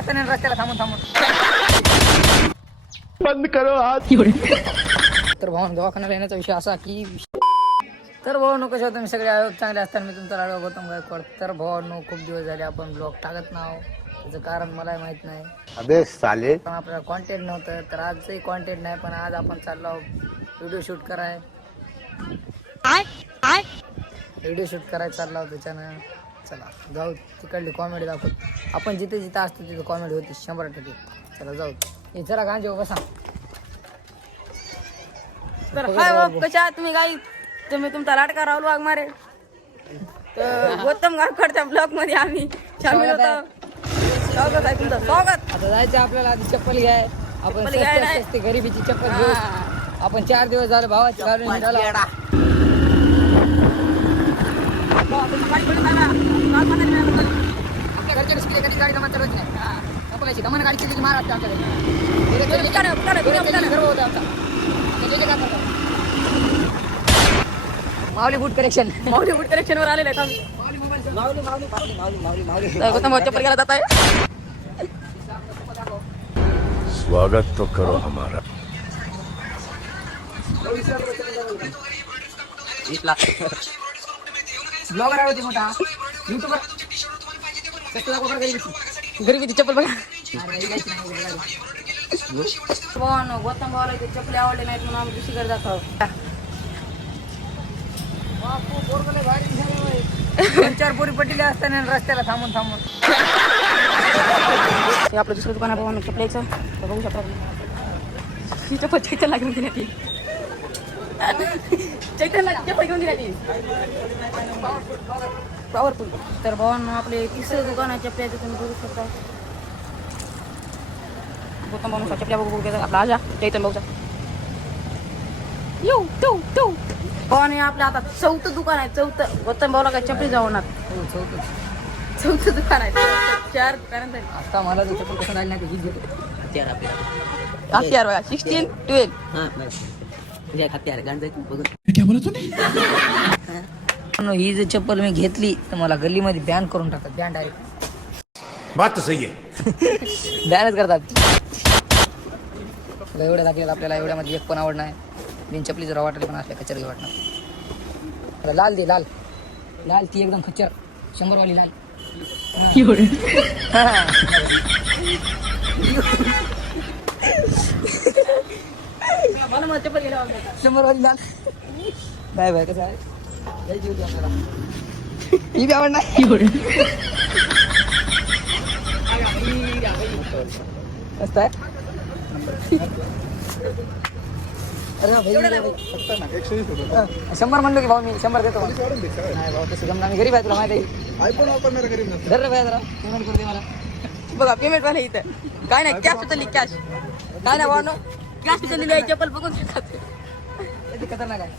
असताना रस्त्याला थांबून बंद करो हात. तर भाऊ दवाखान्याला येण्याचा विषय असा की तर भाऊ कशा तुम्ही सगळे आयोग चांगले असताना मी तुमचा लाडवा गौतम गायकवाड. तर भाऊ खूप दिवस झाले आपण ब्लॉग टाकत नाव त्याचं कारण मला माहित नाही. अबे साले. पण आपल्याला कॉन्टेंट नव्हतं तर आजही कॉन्टेंट नाही. पण आज आपण चाललो व्हिडिओ शूट कराय चाललो त्याच्यानं चला जाऊ तिकडली कॉमेडी दाखवत. आपण जिथे जिथे असतो तिथे कॉमेडी होती 100%. चला जाऊ. हे जरा गांजे बसा. तर हाय बाप कशा आहात तुम्ही गाई. तुम्ही तुमचा लाडका राहुल वाघमारे. तर गौतम गायकवाडच्या ब्लॉग मध्ये आम्ही शामिल होतो. स्वागत आहे तुमचं स्वागत. आता जायचं आपल्याला आधी चप्पल घ्याय. आपण चप्पल घ्यायला आहे. स्वस्त गरिबीची चप्पल घेऊ. आपण 4 दिवस झाले भावाची घालून निघालो. आपल्या घरच्या रिस्कीला कधी गाडी गमत चालवत नाही. आपल्याची गमन गाडी किती महाराष्ट्र आमच्याकडे गर्व होता आमचा. माऊली बूट करेक्शन माऊली बूट कलेक्शन वर आलेले आहेत आम्ही. तर गौतम भाऊ चप्पल घ्यायला जात आहे. स्वागत तो करो हमारा. ब्लॉगर आहे होती मोठा युट्यूबर. गरिबीची चप्पल बघा. गौतम भाऊला इथे चप्पल आवडले नाहीत म्हणून आम्ही दुसरीकडे दाखव. 4 पोरी पटीले असताना रस्त्याला थांबून हे आपलं दुसरं दुकान आहे भाऊ चपल्याचं. तर बघू शकता ही चप्पल चैतनला घेऊन देण्यात येईल. चैतनला चप्पल घेऊन देण्यात येईल. पॉवरफुल. तर भावांनो आपले तिसरं दुकान आहे चपल्याचं. तुम्ही बघू शकता. गौतम भाऊ चपल्या बघू आपला आजा चैतन भाऊचा येऊ टू टू भावाने आपलं आता 4थं दुकान आहे. 4थं गौतम भाऊला काय चपली जावणार. 4थं दुकान आहे. 4 पर्यंत आता मला जर चप्पल कसं नाही हीच घेतो. हत्यार बघा 16 12. ही जर चप्पल मी घेतली तर मला गल्लीमध्ये बॅन करून टाकतात. बॅन डायरेक्ट बात तो सही है. बॅनच करतात. एवढ्या दाखलेलं आपल्याला एवढ्यामध्ये एक पण आवड नाही. बिन चपली जर वाटली पण असल्या कचर वाटणार. लाल दे लाल लाल ती एकदम खच्चर 100 वाली लाल. मला चप्पल गेला 100 वाली लाल. बाय बाय कसं आहे ही बी आवड नाही. मस्त आहे. अरे भाई 100 म्हणलो की भाऊ मी 100 देतो. नाही भाऊ तसं जमणार. मी गरीब आहे तुला माहिती आहे. धर रे भाई जरा पेमेंट करू दे मला. बघा पेमेंट वाला इथं काय नाही कॅश उचलली कॅश काय नाही वाढno कॅश उचललेली आहे. चप्पल बघून शकतात. खतरनाक आहे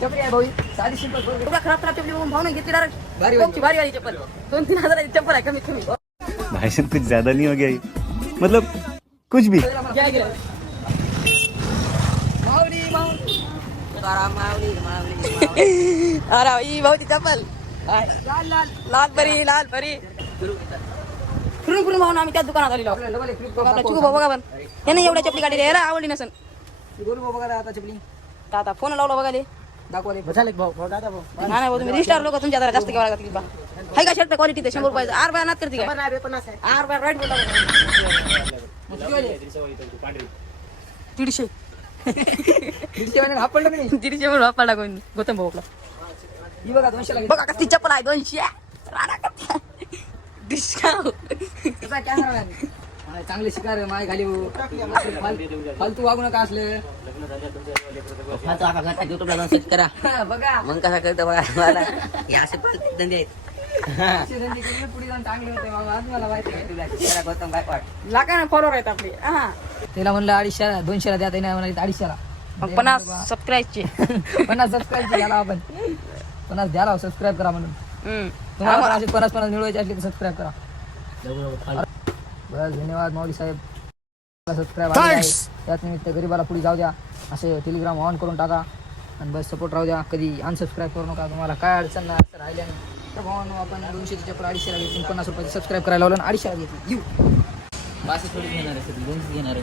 चपली आहे भाऊ. साधी सिंपल एवढा खराब चपली बघून भाऊ नाही घेतली डायरेक्ट. भारी भारी वाली चप्पल 2-3 हजाराची चप्पल आहे कमीत कमी. भाई साहब कुछ ज्यादा नहीं हो गया ये? मतलब कुछ भी. घ्या घ्या. अरे ही भाऊची चप्पल लाल लाल लाल परी फिरून फिरून भाऊ आम्ही त्याच दुकानात आलेलो. आपला चिकू भाऊ बघा पण त्याने एवढ्या चपली काढली याला आवडली नसेल. बघा आता चपली आता फोन लावला बघा दाखवले भाऊ दादा भाऊ. नाही भाऊ तुम्ही रिस्टार लोक तुमच्या जरा जास्त घ्यावं लागतील बा. हाय का शर्ट क्वालिटी ते 100 रुपयाचं 8 रुपया नात करते काय 8 रुपया राईट बोलता 150 आपण नाही 150 म्हणून वापरला कोणी गौतम भाऊ आपला. ही बघा 200 लागेल. बघा कसली चप्पल आहे 200 राडा करते डिस्काउंट. कसा कॅमेरा मॅन चांगले शिकार आहे माय खाली फालतू वागू नका असले. करा बघा मग कसा करतो बघा मला हे असे धंदे आहेत. पुढे जाऊन चांगले होते मला माहिती आहे तुला गौतम गायकवाड लाखाने फॉलोअर आहेत आपले. हा त्याला म्हणलं 250 200 द्या नाही म्हणा 250 मग 50 सबस्क्राईबचे 50 सबस्क्राईब द्याला आपण 50 द्याला सबस्क्राईब करा म्हणून. तुम्हाला असे 50 मिळवायचे असले तर सबस्क्राईब करा. बस धन्यवाद माऊली साहेब. सबस्क्राईब त्याच निमित्त गरीबाला पुढे जाऊ द्या. असे टेलिग्राम ऑन करून टाका आणि बस सपोर्ट राहू द्या. कधी अनसबस्क्राईब करू नका. तुम्हाला काय अडचण नाही असं राहिल्या नाही. तर भावांनो आपण 200 चप्पल 250ला घेतली, 50 रुपयाची सबस्क्राईब करायला लावलं आणि 250ला घेतली. येऊ बासी थोडी घेणार आहे, 200 घेणार आहे.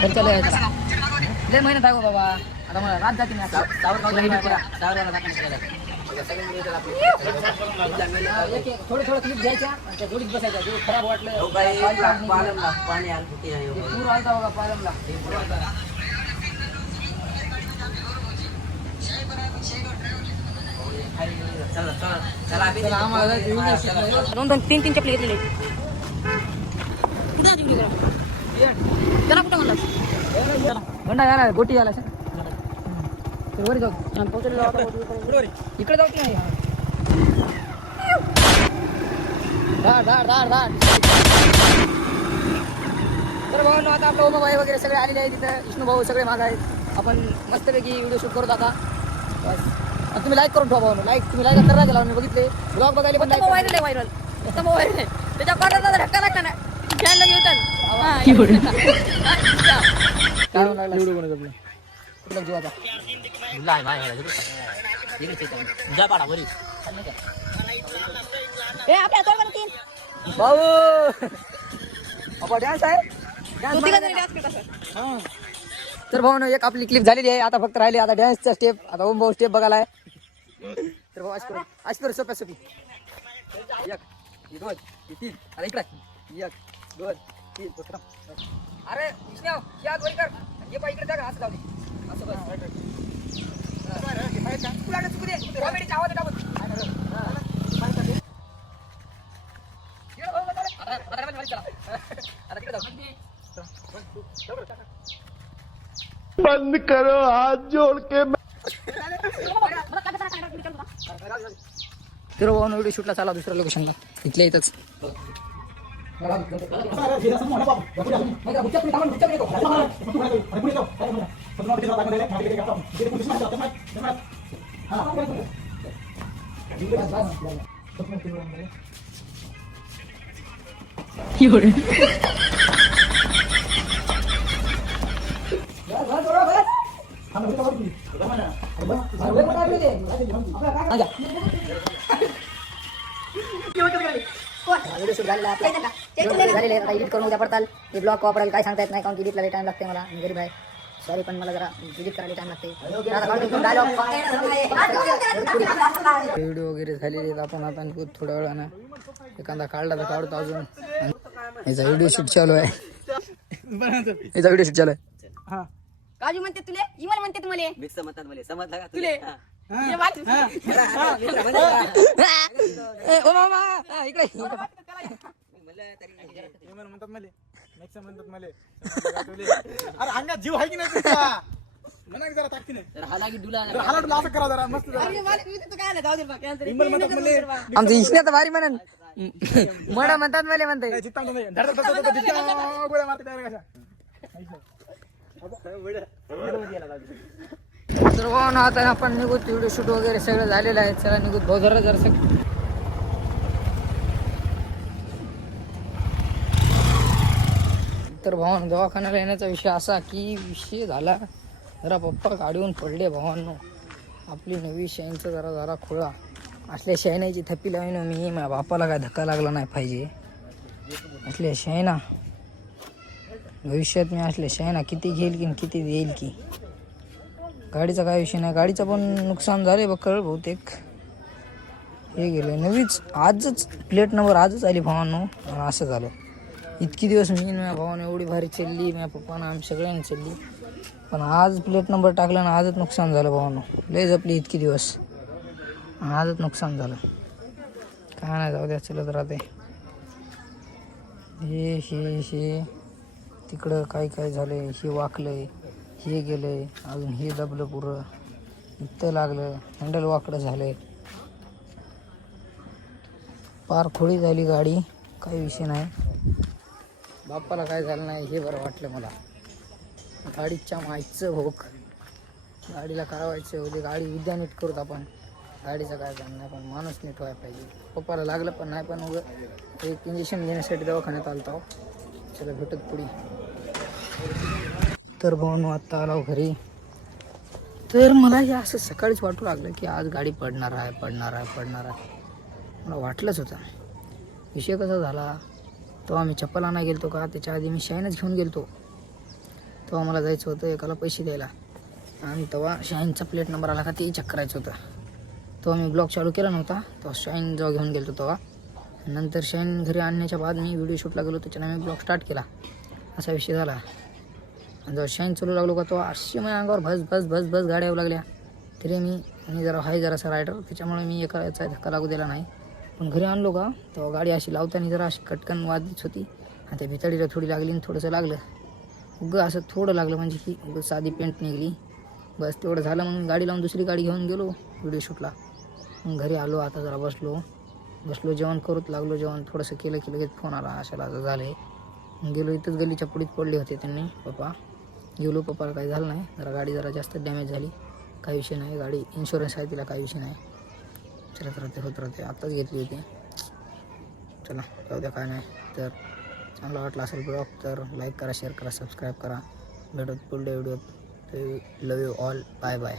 खर्चाला यायचा लय मेहनत आहे बाबा. आता मला रात जाते मी थोडे थोडं क्लिप घ्यायच्या आणि त्या जोडीत बसायच्या. जे खराब वाटलं पाणी आलं कुठे आहे पूर आलता बघा पालमला. चला आम्हाला जायचं व्हिडिओ शूटला. 2-3 चपली घेतलेले. कुठं आहे तिकडे? त्याला कुठं म्हणलास? गंडा यायला गोटी यायला वर जाऊ इकडे जाऊ की नाही. तर भाऊ आता आपलं ओमाबाई वगैरे सगळे आलेले आहेत तिथं. विष्णू भाऊ सगळे माग आहेत. आपण मस्तपैकी व्हिडिओ शूट करत आता. बस आणि तुम्ही लाईक करून ठेवा भाऊ. तुम्ही लाईक करा गेला मी बघितले ब्लॉग बघायला पण मोबाईल आहे व्हायरल. मोबाईल आहे त्याच्या कॉर्नरला धक्का लागला ना फॅन लगे होता. काय म्हणायला कुठला जीव आता ए आपल्या दोघांना 3 भाऊ डान्स आहे. तू तिघांनी डान्स केला सर. तर भाऊ एक आपली क्लिप झालेली आहे. आता फक्त राहिली आता डॅन्सचा स्टेप. आता ओम भाऊ स्टेप बघायला आहे. तर भाऊ आज करू सोप्या सोपी. 1 2 3 अरे इकडे 1 2 3. अरे विष्णू या दोरी कर. हे पाय इकडे जा असं जाऊ दे. असं बस तुला चुकू दे. कॉमेडीचा आवाज टाकू. आता तिकडे जाऊ. बंद करो हाथ जोड़ के. तर भाऊ व्हिडिओ शूटला चाला दुसऱ्या लोकेशनला इथल्या इथंच. व्हिडिओ शूट झालेला आहे. एडिट करून उद्या पडताल. हे ब्लॉग वापरायला काय सांगता येत नाही कारण एडिटला टाइम लागते. मला मी गरीब आहे सॉरी पण मला जरा एडिट करायला टाइम लागते. व्हिडिओ वगैरे झालेले आहेत. आपण आता थोड्या वेळानं एखादा काढला तर काढतो अजून. याचा व्हिडिओ शूट चालू आहे. याचा व्हिडिओ शूट चालू आहे. काजू म्हणते तुले इमल म्हणते तुम्हाला मिक्स म्हणतात मला समजला का तुले ओ मामा इकडे म्हणतात मला नेक्स्ट म्हणतात मला अरे अंगात जीव आहे की नाही तुझा? म्हणा की जरा ताकदी नाही हाला की दुला हाला तुला असं करा जरा मस्त जरा. इमल म्हणतात मला आमचं इशण्यात भारी म्हणन मडा म्हणतात मला म्हणते. काय चित्तांत नाही धड धड धड धड धड गोळ्या मारते डायरेक्ट अशा. तर भाऊ ना आता आपण निघूत. व्हिडिओ शूट वगैरे सगळं झालेलं आहे. चला निघूत भाऊ जरा तर भावानं दवाखान्याला येण्याचा विषय असा की विषय झाला जरा पप्पा गाडीवरून पडले. भावांनो आपली नवी शाईनचा जरा खोळा असल्या शाईनाची थप्पी लावून मी माझ्या बापाला काय धक्का लागला नाही पाहिजे. असल्या शाईना भविष्यात मी असल्या शाईना किती घेईल की किती देईल की. गाडीचा काय विषय नाही. गाडीचं पण नुकसान झाले बक्कळ बहुतेक. हे गेलं नवीच आजच प्लेट नंबर आजच आली भावांनो. असं झालं. इतकी दिवस मी माझ्या भावानं एवढी भारी चालली. माझ्या पप्पानं आम्ही सगळ्यांनी चालली पण आज प्लेट नंबर टाकला ना आजच नुकसान झालं भावांनो. लय जपली इतकी दिवस आजच नुकसान झालं. काय नाही जाऊ द्या चलत राहते. हे तिकडं काय झालंय. हे वाकलंय हे गेलंय अजून हे दबलं पुरं. इथं लागलं हँडल वाकडं झालंय. पार खोळी झाली गाडी. काही विषय नाही. बाप्पाला काय झालं नाही हे बरं वाटलं मला. गाडीच्या माहीचं भोक गाडीला करावायचं होते. गाडी उद्या नीट करूत आपण. गाडीचं काय झालं नाही पण माणूस नीट व्हायला पाहिजे. पप्पाला लागलं पण नाही पण उगं एक इंजेक्शन घेण्यासाठी दवाखान्यात आलतो. चला भेटत पुढे. तर भाऊ आत्ता आलो घरी. तर मला हे असं सकाळीच वाटू लागलं की आज गाडी पडणार आहे. मला वाटलंच होतं. विषय कसा झाला, तेव्हा मी चप्पल आणा गेलतो का त्याच्या आधी मी शाईनच घेऊन गेलतो. तेव्हा मला जायचं होतं एकाला पैसे द्यायला आणि तेव्हा शाईनचा प्लेट नंबर आला का तेही चेक करायचं होतं. तेव्हा मी ब्लॉग चालू केला नव्हता. तेव्हा शाईन जेव्हा घेऊन गेलतो तेव्हा नंतर शाईन घरी आणण्याच्या बाद मी व्हिडिओ शूटला गेलो. त्याच्यानं मी ब्लॉग स्टार्ट केला. असा विषय झाला. आणि जेव्हा शाईन चालू लागलो का तेव्हा अशी माझ्या अंगावर भस गाड्या येऊ लागल्या. तरी मी जरासा रायडर, त्याच्यामुळे मी एका याचा धक्का लागू दिला नाही. पण घरी आणलो का तेव्हा गाडी अशी लावताना जरा अशी कटकन वाजलीच होती आणि त्या भिताडीला थोडी लागली आणि थोडंसं लागलं. असं थोडं लागलं म्हणजे की साधी पेंट निघली. बस तेवढं झालं. मग गाडी लावून दुसरी गाडी घेऊन गेलो व्हिडिओ शूटला. मग घरी आलो. आता जरा बसलो जेवण करत लागलो. जेवण थोडंसं केलं की लगेच फोन आला अशाला असं झालं आहे. गेलो इथंच गल्लीच्या पुढीत पडले होते त्यांनी पप्पा. गेलो, पप्पाला काही झालं नाही. गाडी जास्त डॅमेज झाली. काही विषय नाही. गाडी इन्शुरन्स आहे, तिला काही विषय नाही. होत राहते. आत्ताच घेतली होती. चला जाऊ द्या, काय नाही. तर चांगला वाटला असेल ब्लॉग तर लाईक करा, शेअर करा, सबस्क्राईब करा. भेटत पुढल्या व्हिडिओत. Love you all. Bye bye.